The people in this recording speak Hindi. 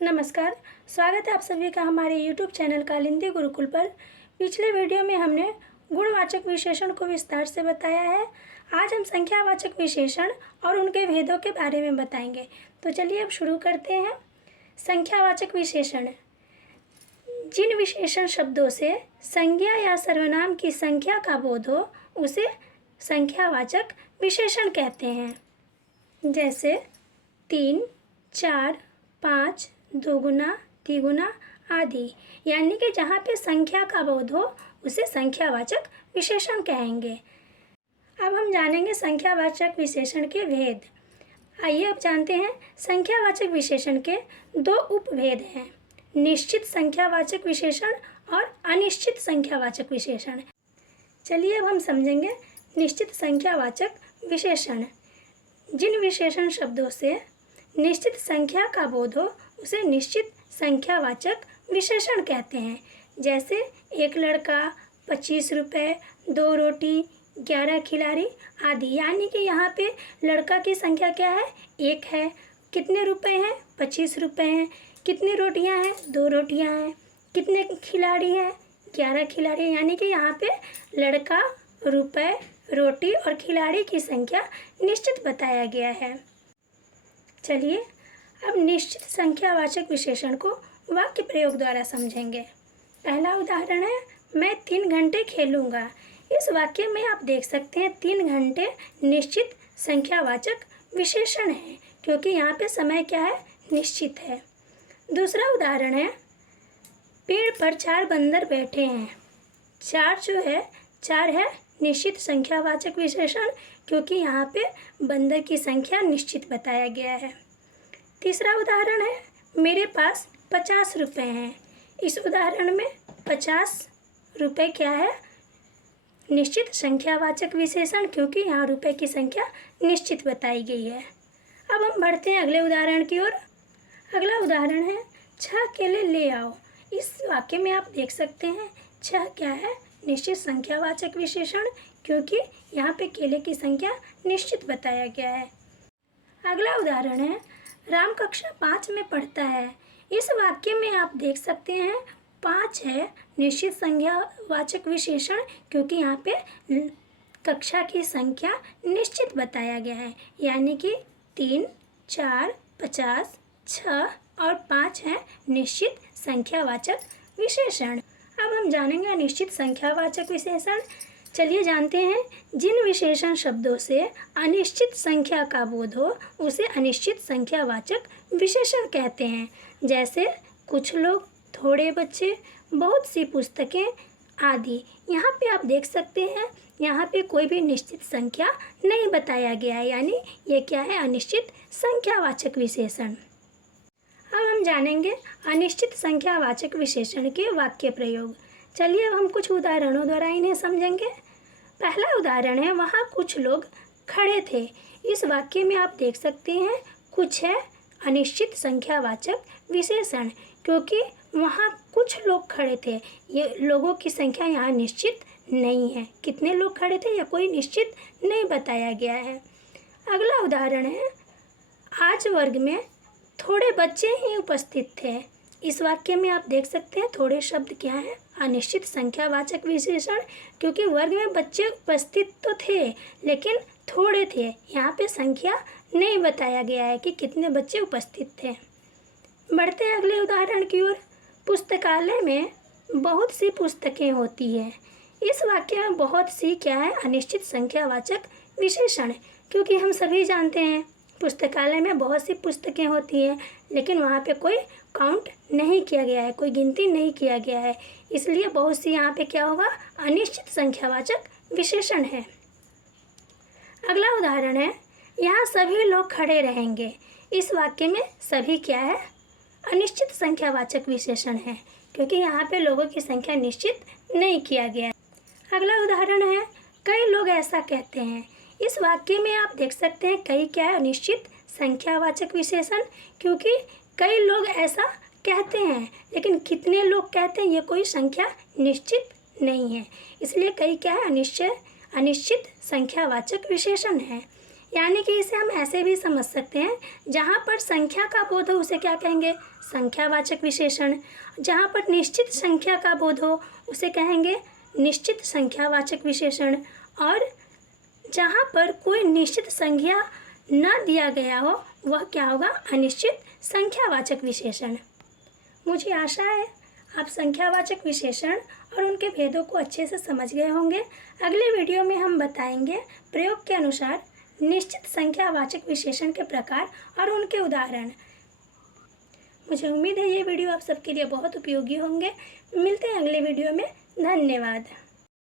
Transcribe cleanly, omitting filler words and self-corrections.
नमस्कार। स्वागत है आप सभी का हमारे YouTube चैनल कालिंदी गुरुकुल पर। पिछले वीडियो में हमने गुणवाचक विशेषण को विस्तार से बताया है। आज हम संख्यावाचक विशेषण और उनके भेदों के बारे में बताएंगे। तो चलिए अब शुरू करते हैं। संख्यावाचक विशेषण, जिन विशेषण शब्दों से संज्ञा या सर्वनाम की संख्या का बोध हो उसे संख्यावाचक विशेषण कहते हैं। जैसे 3, 4, 5, दोगुना, तिगुना आदि, यानी कि जहाँ पे संख्या का बोध हो उसे संख्यावाचक विशेषण कहेंगे। अब हम जानेंगे संख्यावाचक विशेषण के भेद। आइए अब जानते हैं संख्यावाचक विशेषण के दो उपभेद हैं, निश्चित संख्यावाचक विशेषण और अनिश्चित संख्यावाचक विशेषण। चलिए अब हम समझेंगे निश्चित संख्यावाचक विशेषण। जिन विशेषण शब्दों से निश्चित संख्या का बोध हो उसे निश्चित संख्यावाचक विशेषण कहते हैं। जैसे एक लड़का, 25 रुपये, 2 रोटी, 11 खिलाड़ी आदि, यानी कि यहाँ पे लड़का की संख्या क्या है? 1 है। कितने रुपए हैं? 25 रुपये हैं। कितनी रोटियाँ हैं? 2 रोटियाँ हैं। कितने खिलाड़ी हैं? 11 खिलाड़ी, यानी कि यहाँ पे लड़का, रुपए, रोटी और खिलाड़ी की संख्या निश्चित बताया गया है। चलिए अब निश्चित संख्यावाचक विशेषण को वाक्य प्रयोग द्वारा समझेंगे। पहला उदाहरण है, मैं 3 घंटे खेलूँगा। इस वाक्य में आप देख सकते हैं 3 घंटे निश्चित संख्यावाचक विशेषण है, क्योंकि यहाँ पे समय क्या है? निश्चित है। दूसरा उदाहरण है, पेड़ पर 4 बंदर बैठे हैं। 4 है निश्चित संख्यावाचक विशेषण, क्योंकि यहाँ पे बंदर की संख्या निश्चित बताया गया है। तीसरा उदाहरण है, मेरे पास 50 रुपये हैं। इस उदाहरण में 50 रुपये क्या है? निश्चित संख्यावाचक विशेषण, क्योंकि यहाँ रुपये की संख्या निश्चित बताई गई है। अब हम बढ़ते हैं अगले उदाहरण की ओर। अगला उदाहरण है, 6 केले ले आओ। इस वाक्य में आप देख सकते हैं 6 क्या है? निश्चित संख्यावाचक विशेषण, क्योंकि यहाँ पे केले की संख्या निश्चित बताया गया है। अगला उदाहरण है, राम कक्षा 5 में पढ़ता है। इस वाक्य में आप देख सकते हैं 5 है निश्चित संख्यावाचक विशेषण, क्योंकि यहाँ पे कक्षा की संख्या निश्चित बताया गया है, यानी कि 3, 4, 50, 6 और 5 है निश्चित संख्यावाचक विशेषण। अब हम जानेंगे अनिश्चित संख्यावाचक विशेषण। चलिए जानते हैं, जिन विशेषण शब्दों से अनिश्चित संख्या का बोध हो उसे अनिश्चित संख्यावाचक विशेषण कहते हैं। जैसे कुछ लोग, थोड़े बच्चे, बहुत सी पुस्तकें आदि। यहाँ पे आप देख सकते हैं यहाँ पे कोई भी निश्चित संख्या नहीं बताया गया है, यानी ये क्या है? अनिश्चित संख्यावाचक विशेषण। अब हम जानेंगे अनिश्चित संख्यावाचक विशेषण के वाक्य प्रयोग। चलिए अब हम कुछ उदाहरणों द्वारा इन्हें समझेंगे। पहला उदाहरण है, वहाँ कुछ लोग खड़े थे। इस वाक्य में आप देख सकते हैं कुछ है अनिश्चित संख्यावाचक विशेषण, क्योंकि वहाँ कुछ लोग खड़े थे। ये लोगों की संख्या यहाँ निश्चित नहीं है। कितने लोग खड़े थे या कोई निश्चित नहीं बताया गया है। अगला उदाहरण है, आज वर्ग में थोड़े बच्चे ही उपस्थित थे। इस वाक्य में आप देख सकते हैं थोड़े शब्द क्या है? अनिश्चित संख्यावाचक विशेषण, क्योंकि वर्ग में बच्चे उपस्थित तो थे लेकिन थोड़े थे। यहाँ पे संख्या नहीं बताया गया है कि कितने बच्चे उपस्थित थे। बढ़ते हैं अगले उदाहरण की ओर। पुस्तकालय में बहुत सी पुस्तकें होती है। इस वाक्य में बहुत सी क्या है? अनिश्चित संख्यावाचक विशेषण, क्योंकि हम सभी जानते हैं पुस्तकालय में बहुत सी पुस्तकें होती हैं, लेकिन वहाँ पे कोई काउंट नहीं किया गया है, कोई गिनती नहीं किया गया है, इसलिए बहुत सी यहाँ पे क्या होगा? अनिश्चित संख्यावाचक विशेषण है। अगला उदाहरण है, यहाँ सभी लोग खड़े रहेंगे। इस वाक्य में सभी क्या है? अनिश्चित संख्यावाचक विशेषण है, क्योंकि यहाँ पे लोगों की संख्या निश्चित नहीं किया गया है। अगला उदाहरण है, कई लोग ऐसा कहते हैं। इस वाक्य में आप देख सकते हैं कई क्या है? अनिश्चित संख्यावाचक विशेषण, क्योंकि कई लोग ऐसा कहते हैं, लेकिन कितने लोग कहते हैं ये कोई संख्या निश्चित नहीं है, इसलिए कई क्या है? अनिश्चित संख्यावाचक विशेषण है। यानी कि इसे हम ऐसे भी समझ सकते हैं, जहाँ पर संख्या का बोध हो उसे क्या कहेंगे, संख्यावाचक विशेषण। जहाँ पर निश्चित संख्या का बोध हो उसे कहेंगे निश्चित संख्यावाचक विशेषण। और जहाँ पर कोई निश्चित संख्या न दिया गया हो वह क्या होगा, अनिश्चित संख्यावाचक विशेषण। मुझे आशा है आप संख्यावाचक विशेषण और उनके भेदों को अच्छे से समझ गए होंगे। अगले वीडियो में हम बताएंगे प्रयोग के अनुसार निश्चित संख्यावाचक विशेषण के प्रकार और उनके उदाहरण। मुझे उम्मीद है ये वीडियो आप सबके लिए बहुत उपयोगी होंगे। मिलते हैं अगले वीडियो में। धन्यवाद।